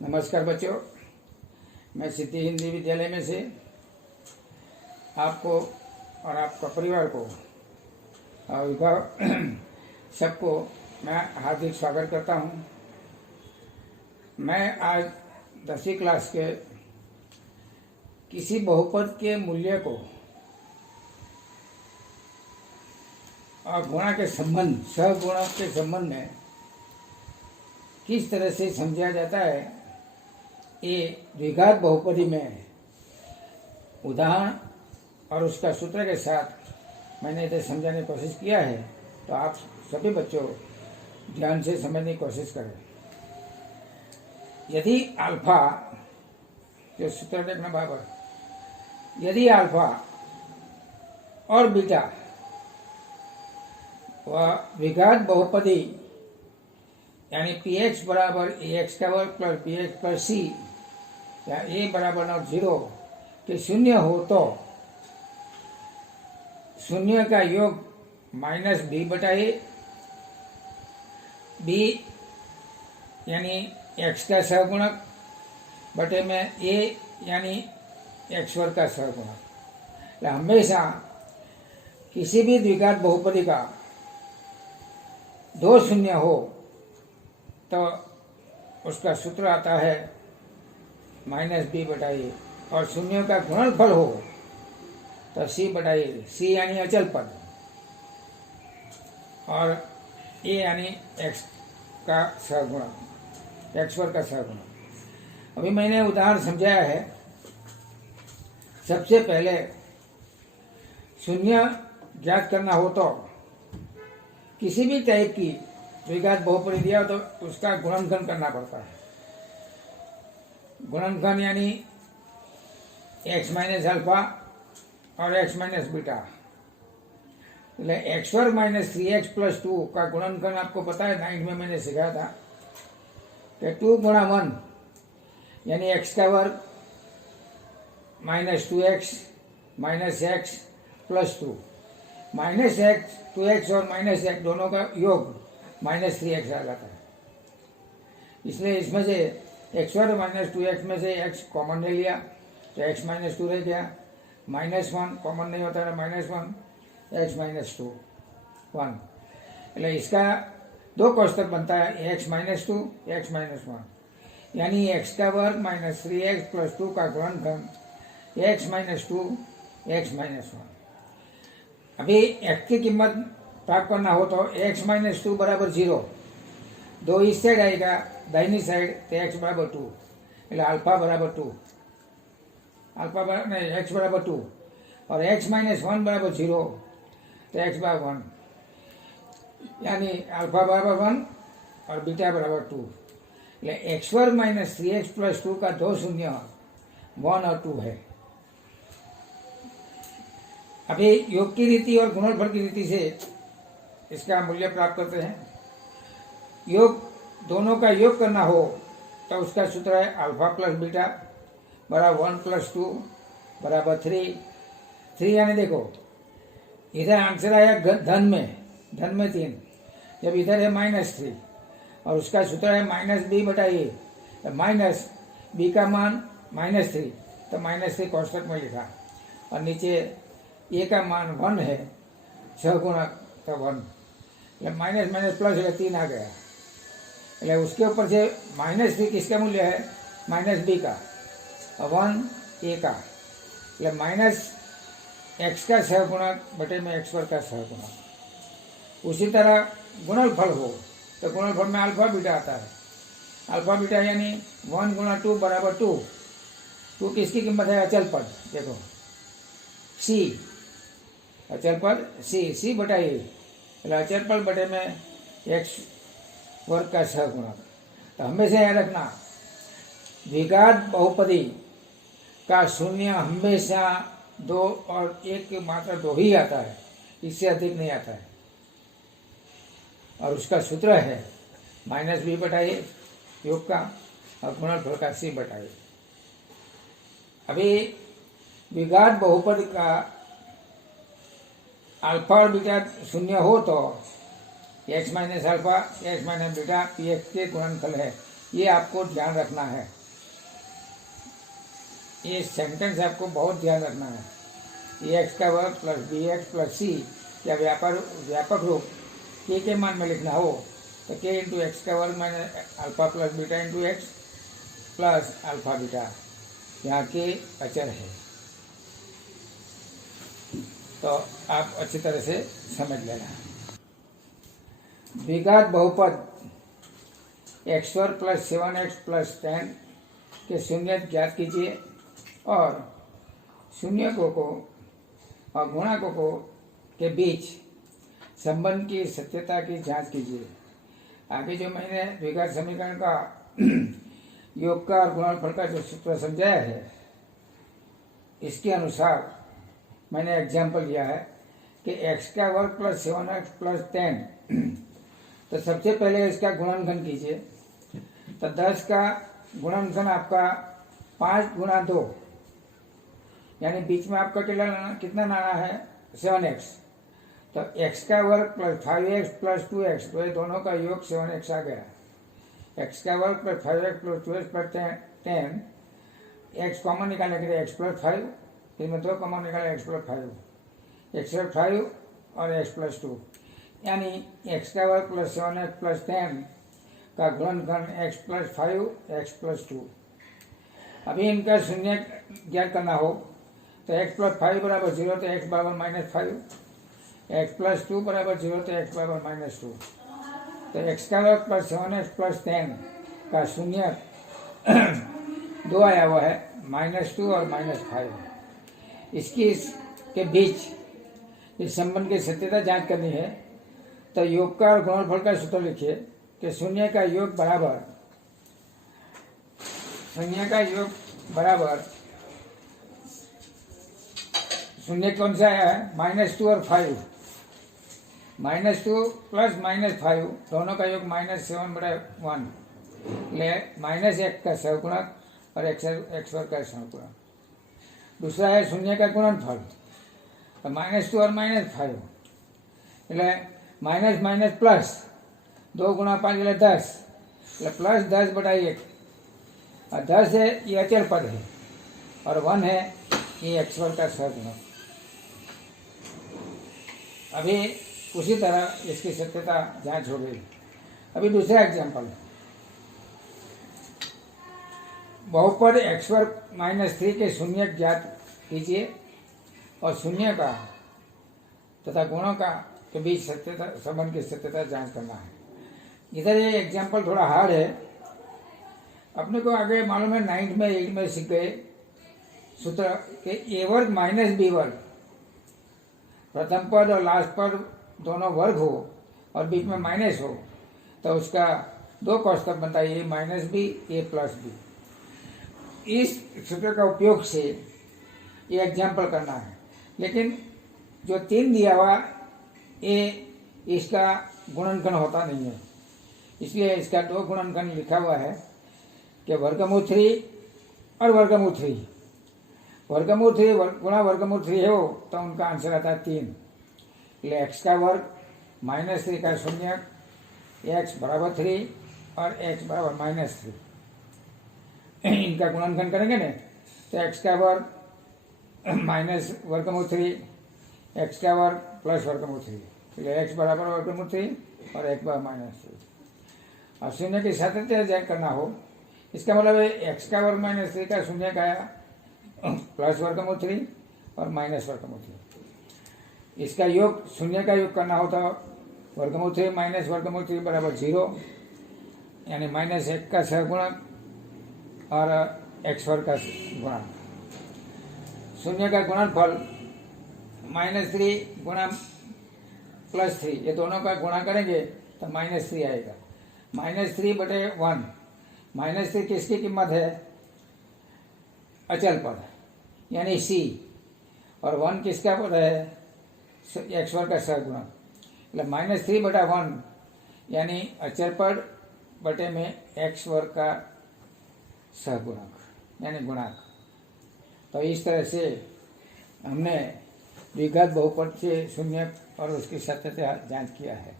नमस्कार बच्चों, मैं सिद्धि हिंदी विद्यालय में से आपको और आपका परिवार को और अभिभावक सबको मैं हार्दिक स्वागत करता हूं। मैं आज 10वीं क्लास के किसी बहुपद के मूल्य को और गुणा के संबंध सहगुणा के संबंध में किस तरह से समझा जाता है, ये द्विघात बहुपदी में उदाहरण और उसका सूत्र के साथ मैंने इसे समझाने की कोशिश किया है। तो आप सभी बच्चों ध्यान से समझने की कोशिश करें। यदि अल्फा, जो सूत्र देखना बराबर, यदि अल्फा और बीटा वह द्विघात बहुपदी यानी पी एक्स बराबर ए एक्स का वर्ग प्लस बी एक्स प्लस सी या ए बराबर नॉट 0 के शून्य हो तो शून्य का योग माइनस बी बटा ए, बी यानी एक्स का सहगुणक बटे में ए यानी एक्स वर्ग का सहगुणक। हमेशा किसी भी द्विघात बहुपदी का दो शून्य हो तो उसका सूत्र आता है माइनस बी बटा ए, और शून्यों का गुणनफल हो तो सी बटा ए, सी यानी अचल पद और ए यानी एक्स का सहगुणक, एक्स वर्ग का सहगुणक। अभी मैंने उदाहरण समझाया है। सबसे पहले शून्य ज्ञात करना हो तो किसी भी टाइप की द्विघात बहुपदी दिया तो उसका गुणनखंड करना पड़ता है। गुणनखंड यानी एक्स माइनस अल्फा और एक्स माइनस बीटा, एक्स वर्ग माइनस 3x प्लस 2 का गुणनखंड आपको पता है, 9th में मैंने सिखाया था कि 2 गुणा 1 यानी एक्स का वर्ग minus 2x minus x plus 2, minus x 2x और माइनस एक्स दोनों का योग माइनस 3x आ जाता है। इसलिए इसमें से एक्स वर्ग माइनस 2x में से x कॉमन ले लिया तो x माइनस 2 रह गया, माइनस 1 कॉमन नहीं होता है, माइनस 1 x माइनस 2 1। इसका दो कोष्ठक बनता है x माइनस 2 x माइनस 1, यानी x का वर्ग माइनस 3x प्लस 2 का गुणनखंड x माइनस 2 x माइनस 1। अभी x की कीमत प्राप्त करना हो तो x माइनस 2 बराबर 0, दो इस साइड आएगा दाहिनी साइड तो x बराबर 2, એટલે अल्फा बराबर 2, अल्फा बराबर नहीं x बराबर 2 और x माइनस 1 बराबर 0 तो x बराबर 1, यानी अल्फा बराबर 1 और बीटा बराबर 2। एक्स वर्ग माइनस 3x प्लस 2 का दो शून्य 1 और 2 है। अभी योग की रीति और गुणनफल की रीति से इसका मूल्य प्राप्त करते हैं। योग दोनों का योग करना हो तो उसका सूत्र है अल्फा प्लस बीटा बराबर 1 प्लस 2 बराबर 3 यानी देखो इधर आंसर आया धन में 3, जब इधर है माइनस 3 और उसका सूत्र है माइनस बी बटा ए, माइनस बी का मान माइनस 3 तो माइनस 3 कोष्ठक में लिखा और नीचे ए का मान 1 है, सहगुणक तो 1, माइनस माइनस प्लस 3 आ गया। उसके ऊपर से माइनस 3 किसका मूल्य है, माइनस बी का, 1 ए का, माइनस एक्स का सहगुणक बटे में एक्स वर्ग का सहगुणक। उसी तरह गुणनफल हो तो गुणनफल में अल्फा बीटा आता है। अल्फा बीटा यानी 1 गुणा 2 बराबर 2 किसकी कीमत है, अचल पद, देखो सी, अचल पद सी बटा ए, अचल पद बटे में एक्स वर्ग का सहगुणक। तो हमेशा याद रखना द्विघात बहुपदी का शून्य हमेशा 2 और 1 के मात्र 2 ही आता है, इससे अधिक नहीं आता है। और उसका सूत्र है माइनस बी बटा ए योग का और गुणनफल का सी बटा ए। अभी द्विघात बहुपद का अल्फा और बीटा शून्य हो तो x minus alpha x minus beta P x के गुणनफल है, ये आपको ध्यान रखना है, ये सेंटेंस आपको बहुत ध्यान रखना है। ए एक्स का वर्ग प्लस बी एक्स प्लस सी या व्यापक रूप के मान में लिखना हो तो के इंटू एक्स का वर्ग minus alpha plus beta into x plus alpha beta, यहाँ के अचर है। तो आप अच्छी तरह से समझ लेना। द्विघात बहुपद एक्स वर्ग प्लस 7x प्लस 10 के शून्य ज्ञात कीजिए और शून्यकों को और गुणाकों को के बीच संबंध की सत्यता की जांच कीजिए। आगे जो मैंने द्विघात समीकरण का योग का और गुणनफल का जो सूत्र समझाया है, इसके अनुसार मैंने एग्जाम्पल लिया है कि x का वर्ग प्लस 7x प्लस 10, तो सबसे पहले इसका गुणनखंड कीजिए। तो 10 का गुणनखंड आपका 5 गुणा 2, यानी बीच में आपका कितना लाना है 7x। तो x का वर्ग प्लस 5x प्लस 2x, तो ये दोनों का योग 7x आ गया। x का वर्ग plus 5x plus 2x plus 10, x common निकालने के लिए x प्लस 5, इसमें 2 कॉमन निकाले x प्लस 5, x प्लस 5 और x प्लस 2, यानी x का वर्ग प्लस 7x प्लस 10 का गुणनखंड x प्लस 5 x प्लस 2। अभी इनका शून्य ज्ञात करना हो तो x प्लस 5 बराबर 0 तो x बराबर माइनस 5, x प्लस 2 बराबर 0 तो x बराबर माइनस 2। तो x का वर्ग प्लस 7x प्लस 10 का शून्य 2 आया हुआ है, -2 और -5। इसके बीच इस संबंध की सत्यता जांच करनी है। तो योग का और गुणनफल का सूत्र लिखिए कि शून्य का योग बराबर शून्य कौन सा आया है -2 और 5, -2 प्लस -5 दोनों का योग -7/1 ले -1 का सहगुणक और x वर्ग का सहगुणक। दूसरा है शून्य का गुणनफल, तो -2 और -5 એટલે माइनस माइनस प्लस 2 गुणा 5 એટલે 10, એટલે प्लस 10/1 और 10 है ये अचर पद है और 1 है ये x वर्ग का सहगुणक। अभी उसी तरह इसकी सत्यता जांच हो गई। अभी दूसरा एग्जाम्पल, बहुपद x वर्ग -3 के शून्य ज्ञात कीजिए और शून्य का तथा गुणों का के बीच सत्यता संबंध की सत्यता जांच करना है। इधर ये एग्जाम्पल थोड़ा हार्ड है, अपने को आगे मालूम है 9th में 8th में सीख गए सूत्र के a वर्ग माइनस बी वर्ग, प्रथम पद और लास्ट पद दोनों वर्ग हो और बीच में माइनस हो तो उसका 2 कोष्ठक बनता है, a minus B a plus B. इस सूत्र का उपयोग से ये एग्जाम्पल करना है, लेकिन जो 3 दिया हुआ ये इसका गुणनखंड होता नहीं है, इसलिए इसका 2 गुणनखंड लिखा हुआ है कि वर्गमूल 3 और वर्गमूल 3। वर्गमूल 3 गुणा वर्गमूल 3 हो तो उनका आंसर आता है 3। इसलिए x का वर्ग -3 का शून्य x बराबर 3 और x बराबर -3, इनका गुणनखंड करेंगे ना तो x का वर्ग माइनस वर्गमूल 3, x का वर्ग प्लस वर्गमूल 3, इसलिए x बराबर वर्गमूल 3 और x बराबर -3। और शून्य की सातत्य ज्ञात करना हो, इसका मतलब है x का वर्ग -3 का शून्य का आया प्लस वर्गमूल 3 और माइनस वर्गमूल 3। इसका योग शून्य का योग करना हो तो वर्गमूल 3 माइनस वर्गमूल 3 बराबर 0, यानी -1 का सहगुणक और x वर्ग का गुणा। शून्य का गुणनफल -3 गुणा +3, ये दोनों का गुणा करेंगे तो -3 आएगा। -3/1, -3 किसकी कीमत है अचल पद यानी c, और 1 किसका पद है x वर्ग का सहगुणक, मतलब -3/1 यानी अचल पद बटे में x वर्ग का सहगुणक यानी गुणांक। तो इस तरह से हमने द्विघात बहुपद से शून्य और उसकी सत्यता जांच किया है।